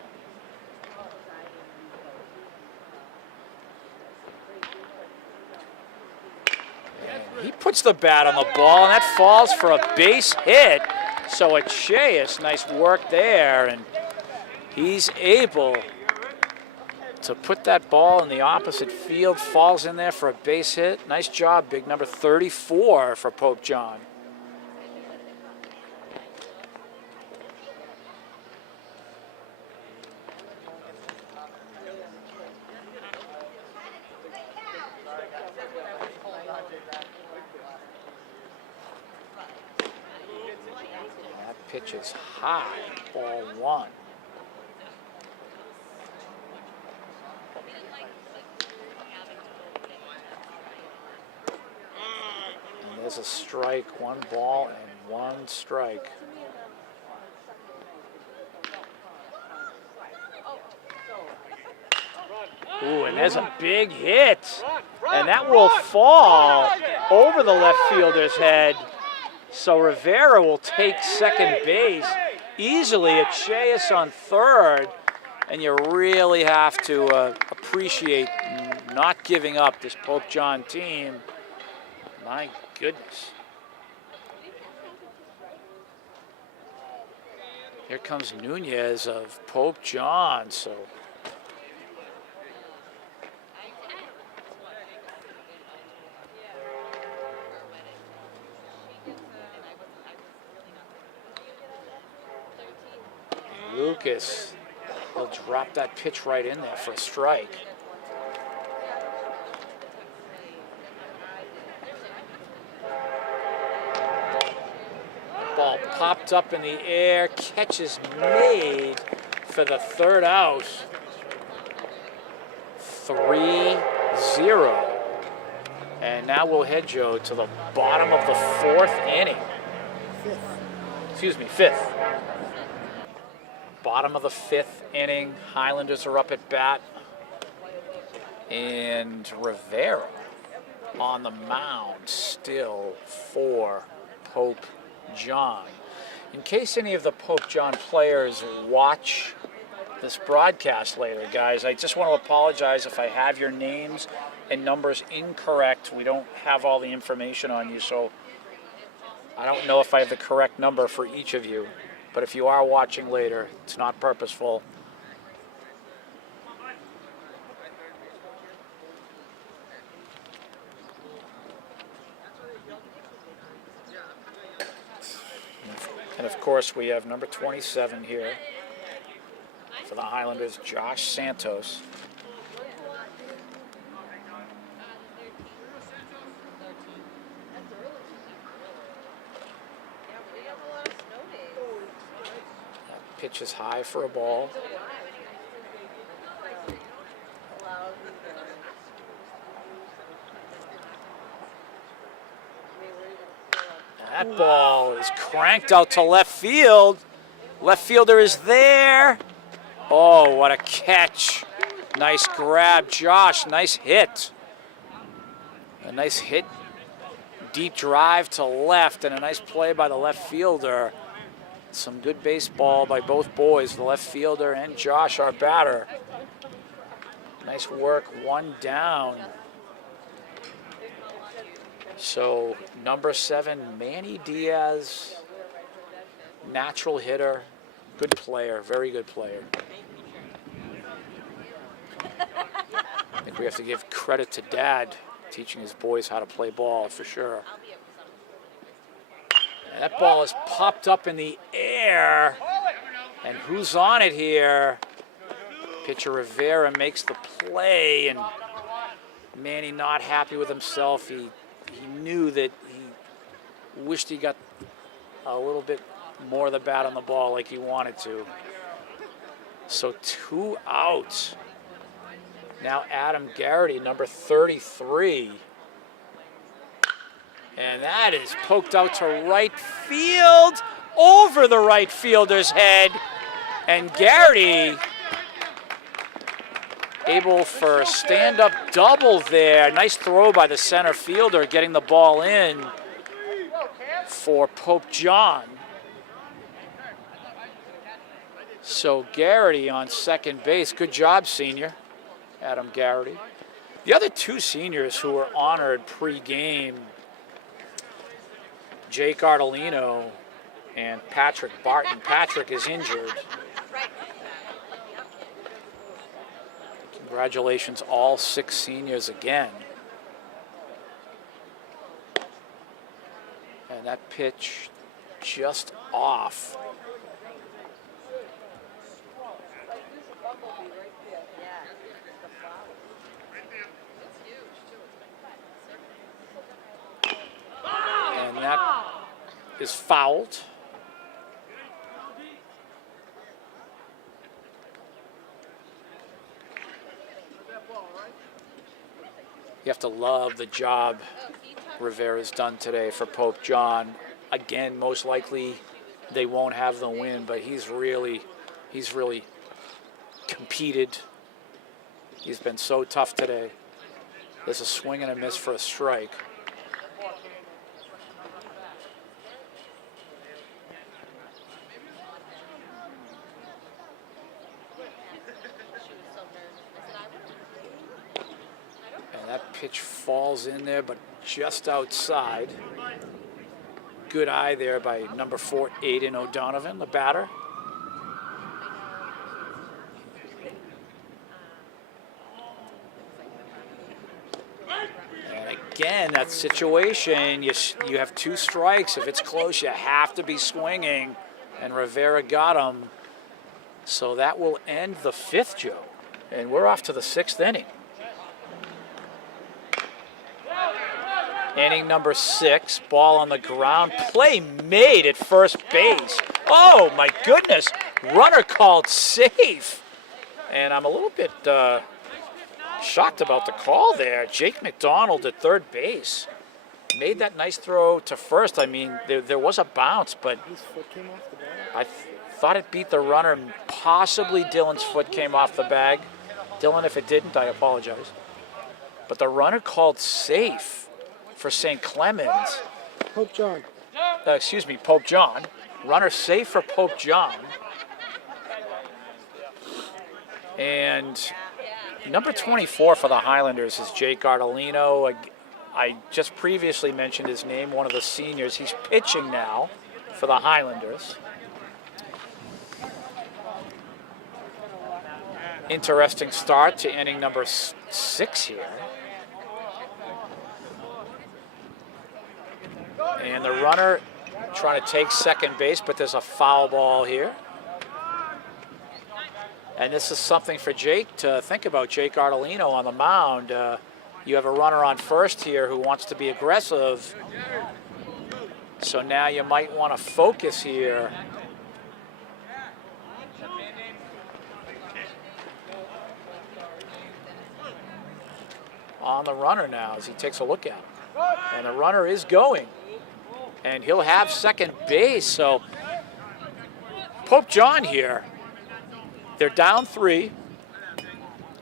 And he puts the bat on the ball, and that falls for a base hit. So a Chase, nice work there, and he's able to put that ball in the opposite field, falls in there for a base hit. Nice job, big number 34 for Pope John. That pitch is high, ball one. is a strike, 1 ball and 1 strike. Ooh, and there's a big hit. And that will fall over the left fielder's head. So Rivera will take second base easily. XXIII on third. And you really have to appreciate not giving up this Pope John team. My goodness. Here comes Nunez of Pope John. So Lucas will drop that pitch right in there for a strike. Ball popped up in the air, catch is made for the third out. 3-0. And now we'll head, Joe, to the bottom of the 4th inning. Excuse me, 5th. Bottom of the 5th inning. Highlanders are up at bat. And Rivera on the mound still for Pope John. In case any of the Pope John players watch this broadcast later, guys, I just want to apologize if I have your names and numbers incorrect. We don't have all the information on you, so I don't know if I have the correct number for each of you. But if you are watching later, it's not purposeful. And of course, we have number 27 here for the Highlanders, Josh Santos. Pitch is high for a ball. That ball is cranked out to left field. Left fielder is there. Oh, what a catch. Nice grab, Josh. Nice hit. A nice hit. Deep drive to left and a nice play by the left fielder. Some good baseball by both boys, the left fielder and Josh, our batter. Nice work, 1 down. So number 7, Manny Diaz, natural hitter, good player, very good player. I think we have to give credit to Dad, teaching his boys how to play ball for sure. And that ball is popped up in the air. And who's on it here? Pitcher Rivera makes the play, and Manny not happy with himself. He knew that he wished he got a little bit more of the bat on the ball like he wanted to. So 2 outs. Now Adam Garrity, number 33. And that is poked out to right field, over the right fielder's head. And Garrity able for a stand-up double there. Nice throw by the center fielder, getting the ball in for Pope John. So Garrity on second base. Good job, senior, Adam Garrity. The other 2 seniors who were honored pre-game, Jake Ardolino and Patrick Barton. Patrick is injured. Congratulations, all 6 seniors again. And that pitch just off. And that is fouled. You have to love the job Rivera's done today for Pope John. Again, most likely they won't have the win, but he's really competed. He's been so tough today. There's a swing and a miss for a strike. And that pitch falls in there, but just outside. Good eye there by number 4, Aiden O'Donovan, the batter. And again, that situation, you have 2 strikes. If it's close, you have to be swinging. And Rivera got him. So that will end the 5th, Joe. And we're off to the 6th inning. Inning number 6, ball on the ground, play made at first base. Oh my goodness, runner called safe. And I'm a little bit shocked about the call there. Jake McDonald at third base. Made that nice throw to first. I mean, there was a bounce, but His foot came off the bag. I thought it beat the runner. Possibly Dylan's foot came off the bag. Dylan, if it didn't, I apologize. But the runner called safe for St. Clemens. Pope John. Excuse me, Pope John. Runner safe for Pope John. And number 24 for the Highlanders is Jake Ardolino. I just previously mentioned his name, one of the seniors. He's pitching now for the Highlanders. Interesting start to inning number 6 here. And the runner trying to take second base, but there's a foul ball here. And this is something for Jake to think about, Jake Ardolino on the mound. You have a runner on first here who wants to be aggressive. So now you might want to focus here. On the runner now as he takes a look at him. And the runner is going. And he'll have second base. So Pope John here, they're down 3,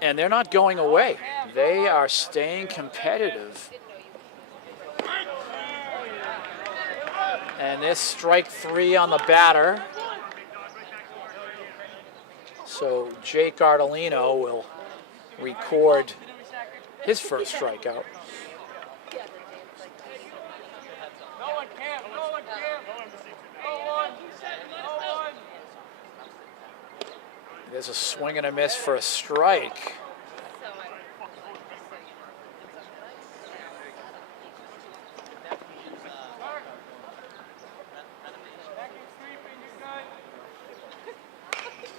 and they're not going away. They are staying competitive. And this strike 3 on the batter. So Jake Ardolino will record his first strikeout. There's a swing and a miss for a strike.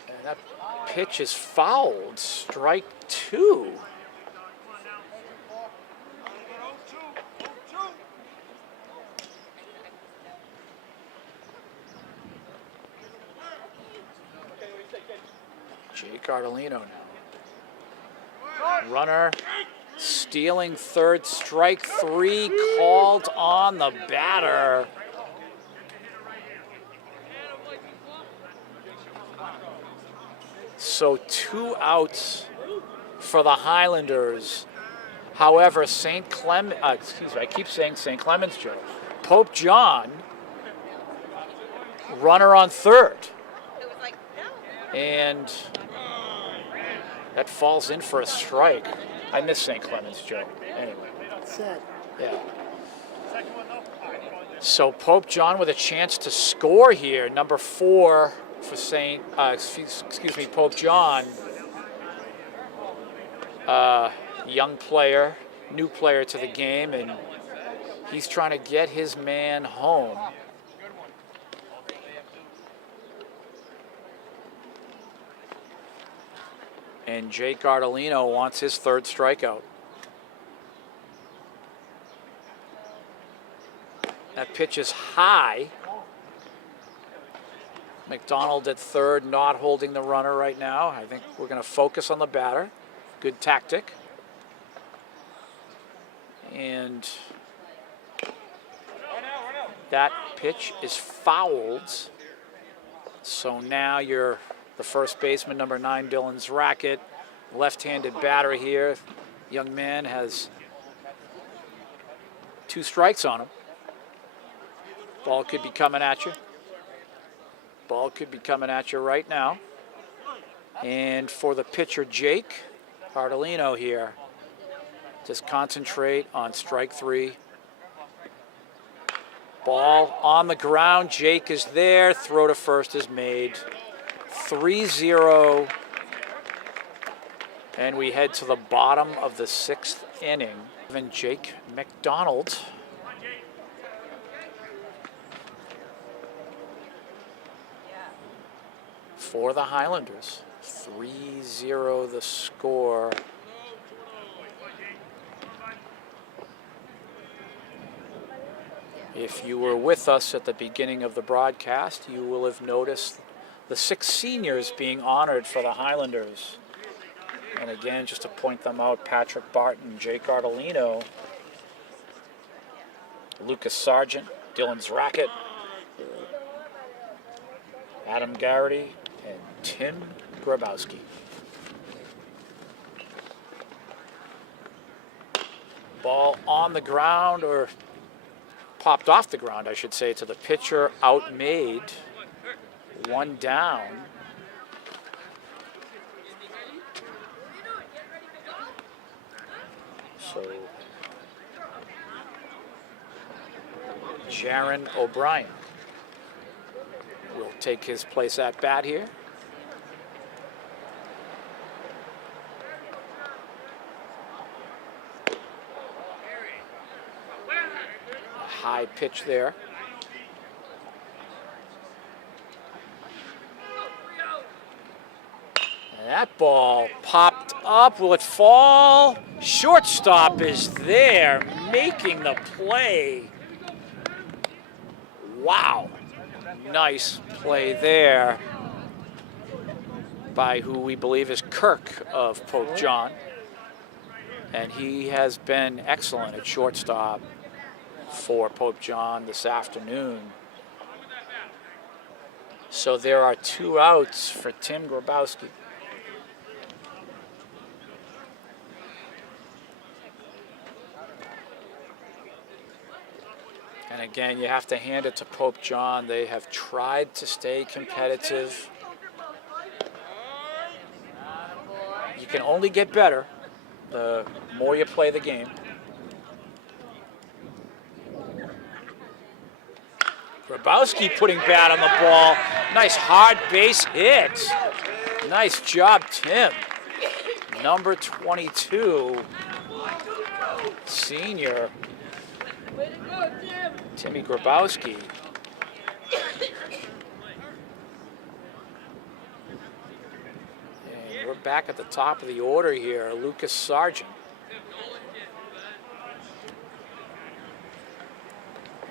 And that pitch is fouled. Strike 2. Jake Ardolino now. Runner stealing third, strike 3 called on the batter. So 2 outs for the Highlanders. However, I keep saying St. Clemens, Joe. Pope John, runner on third. And that falls in for a strike. I miss St. Clemens, Joe. Anyway. Sad. Yeah. So Pope John with a chance to score here. Number 4 for Pope John. Young player, new player to the game, and he's trying to get his man home. And Jake Ardolino wants his third strikeout. That pitch is high. McDonald at third, not holding the runner right now. I think we're going to focus on the batter. Good tactic. And That pitch is fouled. So now you're the first baseman, number 9, Dylan's racket. Left-handed batter here. Young man has 2 strikes on him. Ball could be coming at you. Ball could be coming at you right now. And for the pitcher, Jake Cardellino here, just concentrate on strike 3. Ball on the ground. Jake is there. Throw to first is made. 3-0. And we head to the bottom of the 6th inning. And Jake McDonald for the Highlanders. 3-0 the score. If you were with us at the beginning of the broadcast, you will have noticed the 6 seniors being honored for the Highlanders. And again, just to point them out, Patrick Barton, Jake Cardellino, Lucas Sargent, Dylan's racket, Adam Garrity, and Tim Grabowski. Ball on the ground, or popped off the ground, I should say, to the pitcher, outmade. 1 down. So, Jaron O'Brien will take his place at bat here. A high pitch there. That ball popped up. Will it fall? Shortstop is there, making the play. Wow. Nice play there by who we believe is Kirk of Pope John. And he has been excellent at shortstop for Pope John this afternoon. So there are 2 outs for Tim Grabowski. And again, you have to hand it to Pope John. They have tried to stay competitive. You can only get better the more you play the game. Grabowski putting bat on the ball. Nice hard base hit. Nice job, Tim. Number 22, senior Timmy Grabowski. And we're back at the top of the order here. Lucas Sargent.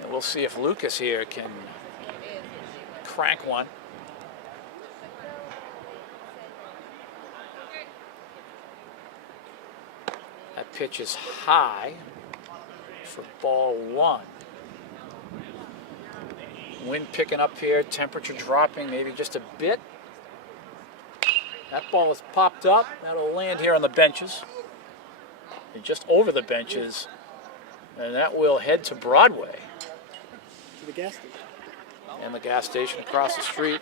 And we'll see if Lucas here can crank one. That pitch is high for ball 1. Wind picking up here, temperature dropping maybe just a bit. That ball is popped up. That'll land here on the benches. And just over the benches. And that will head to Broadway. To the gas station. And the gas station across the street.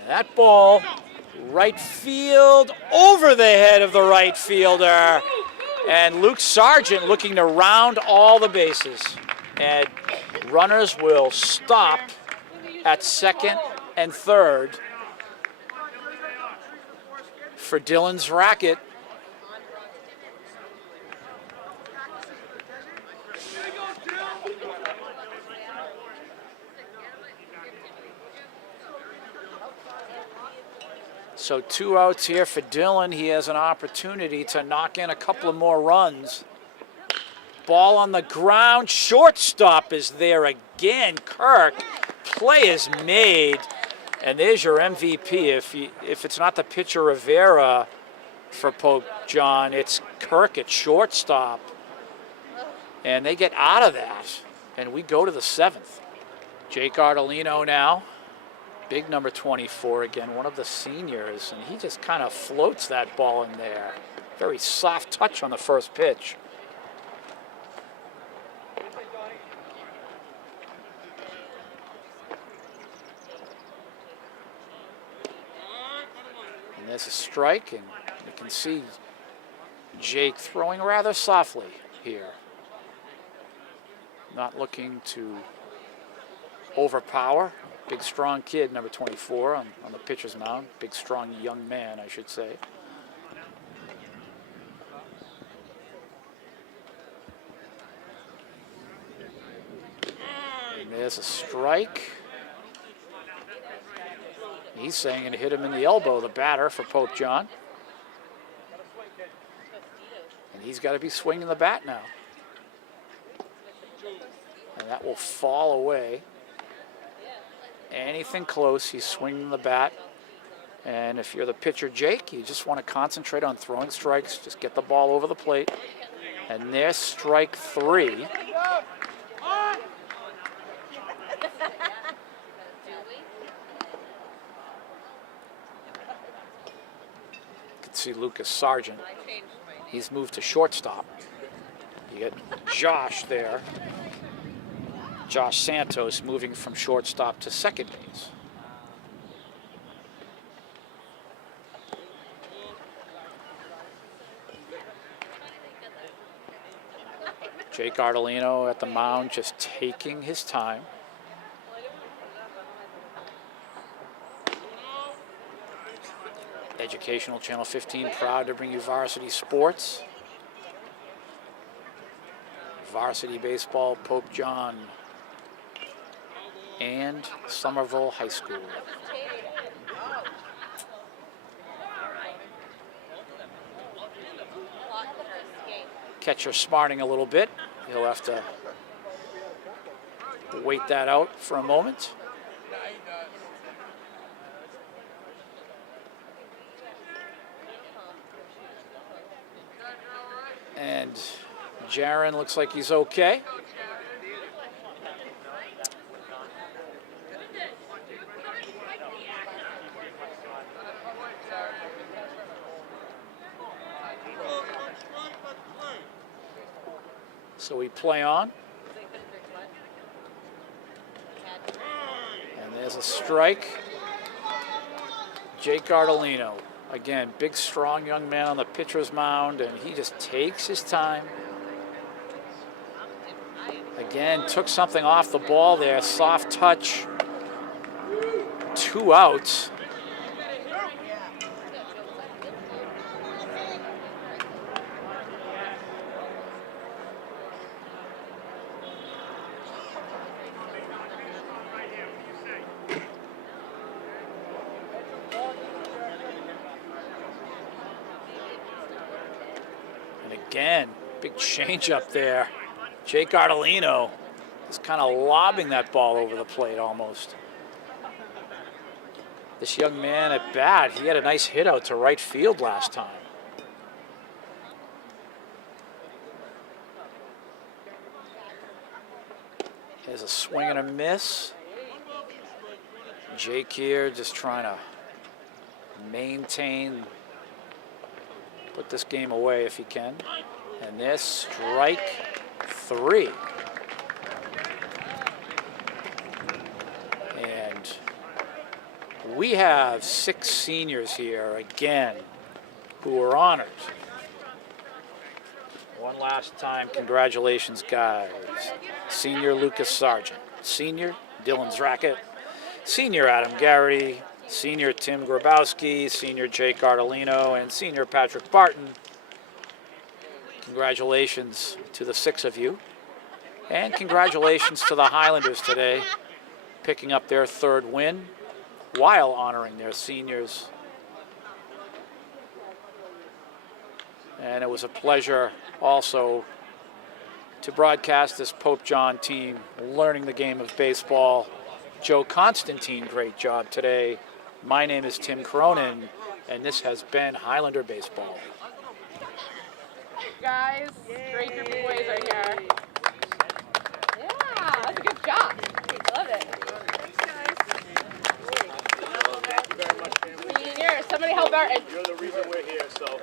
And that ball, right field, over the head of the right fielder. And Luke Sargent looking to round all the bases. And runners will stop at second and third for Dylan's racket. So 2 outs here for Dylan. He has an opportunity to knock in a couple of more runs. Ball on the ground. Shortstop is there again. Kirk. Play is made. And there's your MVP. If it's not the pitcher Rivera for Pope John. It's Kirk at shortstop. And they get out of that. And we go to the 7th. Jake Ardolino now. Big number 24 again, one of the seniors. And he just kind of floats that ball in there. Very soft touch on the first pitch. And there's a strike, and you can see Jake throwing rather softly here. Not looking to overpower. Big, strong kid, number 24 on the pitcher's mound. Big, strong young man, I should say. And there's a strike. He's saying it hit him in the elbow, the batter for Pope John. And he's got to be swinging the bat now. And that will fall away. Anything close, he's swinging the bat. And if you're the pitcher, Jake, you just want to concentrate on throwing strikes. Just get the ball over the plate. And there's strike 3. You can see Lucas Sargent. He's moved to shortstop. You get Josh there. Josh Santos moving from shortstop to second base. Jake Ardolino at the mound, just taking his time. Educational Channel 15, proud to bring you varsity sports. Varsity baseball, Pope John and Somerville High School. Catcher smarting a little bit. He'll have to wait that out for a moment. And Jaron looks like he's okay. So we play on. And there's a strike. Jake Ardolino. Again, big, strong young man on the pitcher's mound, and he just takes his time. Again, took something off the ball there. Soft touch. 2 outs. Again, big change up there. Jake Ardolino is kind of lobbing that ball over the plate almost. This young man at bat, he had a nice hit out to right field last time. There's a swing and a miss. Jake here just trying to maintain, put this game away if he can. And there's strike 3. And we have 6 seniors here again who are honored. One last time, congratulations, guys. Senior Lucas Sargent, senior Dylan Zrackett, senior Adam Garrity, senior Tim Grabowski, senior Jake Ardolino, and senior Patrick Barton. Congratulations to the 6 of you. And congratulations to the Highlanders today, picking up their 3rd win while honoring their seniors. And it was a pleasure also to broadcast this Pope John team learning the game of baseball. Joe Constantine, great job today. My name is Tim Cronin. and this has been Highlander Baseball. Guys, great group of boys are here. Yeah, that's a good job. Love it. Senior, somebody help Barton. You're the reason we're here, so